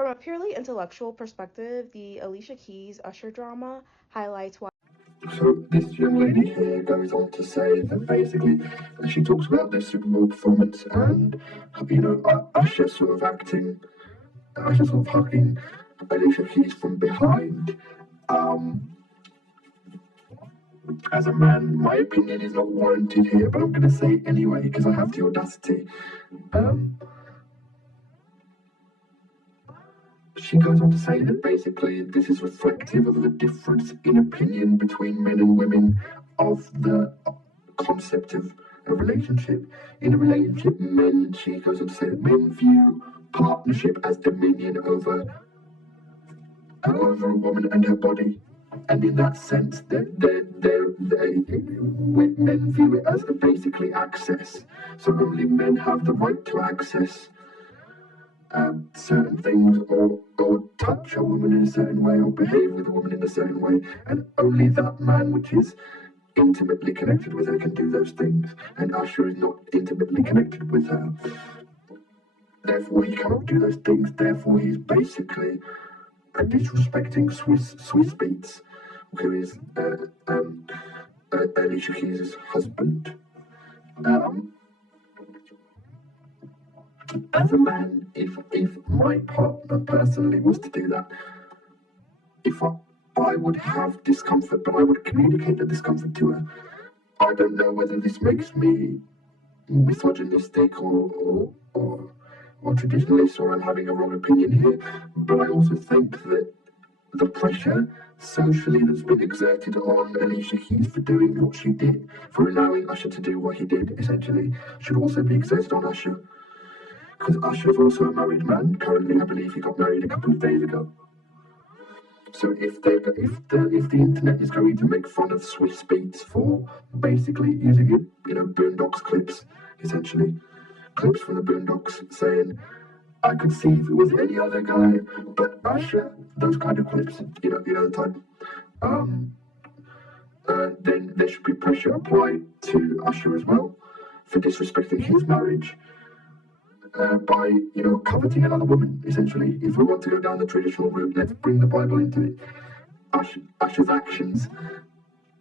From a purely intellectual perspective, the Alicia Keys Usher drama highlights why. So this young lady here goes on to say that basically she talks about this Super Bowl performance and Usher sort of acting, Usher sort of hugging Alicia Keys from behind. As a man, my opinion is not warranted here, but I'm going to say it anyway because I have the audacity. She goes on to say that basically this is reflective of the difference in opinion between men and women of the concept of a relationship. In a relationship, she goes on to say that men view partnership as dominion over a woman and her body. And in that sense, men view it as basically access. So only men have the right to access certain things, or touch a woman in a certain way, or behave with a woman in a certain way, and only that man which is intimately connected with her can do those things. And Usher is not intimately connected with her, therefore he cannot do those things. Therefore he's basically disrespecting Swiss Beats, who is Alicia Keys' husband. As a man, if my partner personally was to do that, if I would have discomfort, but I would communicate the discomfort to her. I don't know whether this makes me misogynistic or traditionalist, or I'm having a wrong opinion here, but I also think that the pressure socially that's been exerted on Alicia Keys for doing what she did, for allowing Usher to do what he did, essentially, should also be exerted on Usher. Because Usher's also a married man. Currently, I believe he got married a couple of days ago. So if the internet is going to make fun of Swiss Beats for basically using it, Boondocks clips, essentially, clips from the Boondocks saying, I could see if it was any other guy, but Usher, those kind of clips, the type. Then there should be pressure applied to Usher as well for disrespecting his marriage. By coveting another woman, essentially. If we want to go down the traditional route, let's bring the Bible into it. Usher's actions,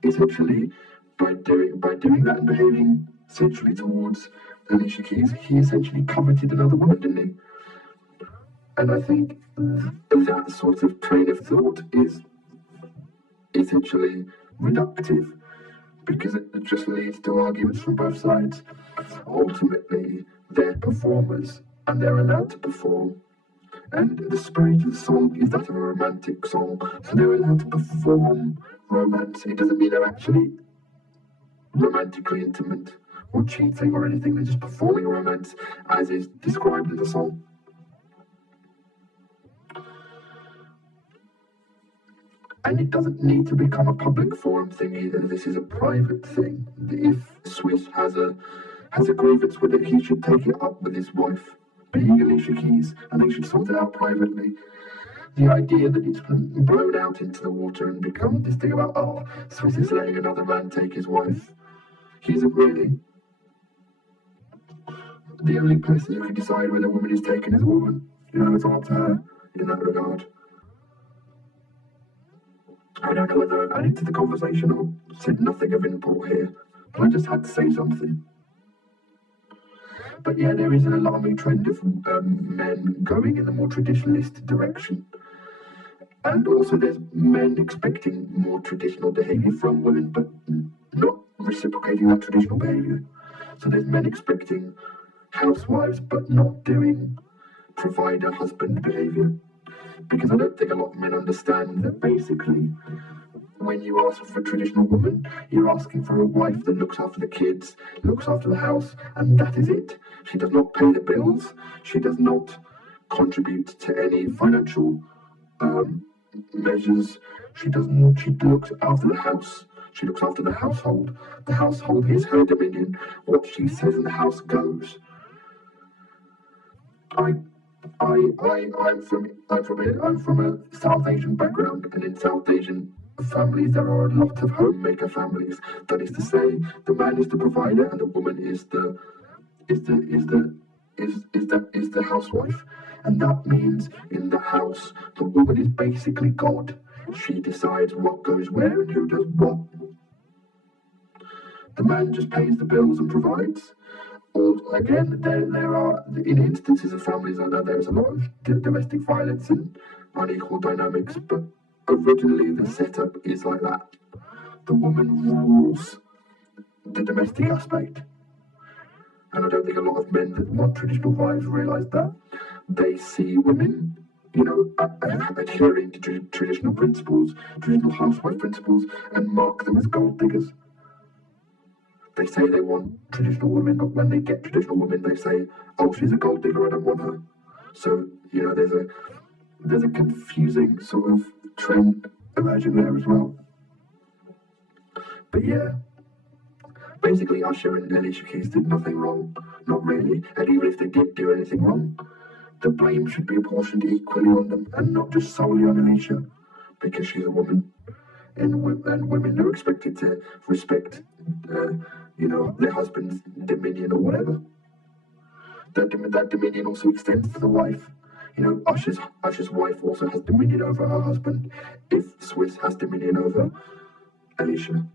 essentially, by doing that and behaving sexually towards Alicia Keys, he essentially coveted another woman, didn't he? And I think that sort of train of thought is essentially reductive, because it just leads to arguments from both sides. Ultimately, they're performers and they're allowed to perform. And the spirit of the song is that of a romantic song, so they're allowed to perform romance. It doesn't mean they're actually romantically intimate or cheating or anything, they're just performing romance as is described in the song. And it doesn't need to become a public forum thing either. This is a private thing. If Swiss has a grievance with it, he should take it up with his wife, being Alicia Keys, and they should sort it out privately. The idea that it's blown out into the water and become this thing about, Swiss is letting another man take his wife. He isn't really. The only person who can decide whether a woman is taken is a woman. It's all up to her in that regard. I don't know whether I've added to the conversation or said nothing of import here, but I just had to say something. But yeah, there is an alarming trend of men going in the more traditionalist direction. And also there's men expecting more traditional behaviour from women, but not reciprocating that traditional behaviour. So there's men expecting housewives, but not doing provider husband behaviour. Because I don't think a lot of men understand that basically when you ask for a traditional woman, you're asking for a wife that looks after the kids, looks after the house, and that is it. She does not pay the bills. She does not contribute to any financial measures. She looks after the house. She looks after the household. The household is her dominion. What she says in the house goes. I'm from a South Asian background, and in South Asian families there are a lot of homemaker families. That is to say, the man is the provider and the woman is the housewife, and that means in the house house. The woman is basically God. She decides what goes where and who does what. The man just pays the bills and provides. Or again, there are in instances of families like that, there's a lot of domestic violence and unequal dynamics, but originally the setup is like that. The woman rules the domestic aspect. And I don't think a lot of men that want traditional wives realise that. They see women, adhering to traditional principles, traditional housewife principles, and mark them as gold diggers. They say they want traditional women, but when they get traditional women, they say, "Oh, she's a gold digger, I don't want her." So there's a confusing sort of trend emerging there as well. But yeah, basically Usher and Alicia Keys did nothing wrong, not really. And even if they did do anything wrong, the blame should be apportioned equally on them, and not just solely on Alicia, because she's a woman, and women are expected to respect, their husband's dominion or whatever. That dominion also extends to the wife. Usher's wife also has dominion over her husband, if Swizz has dominion over Alicia.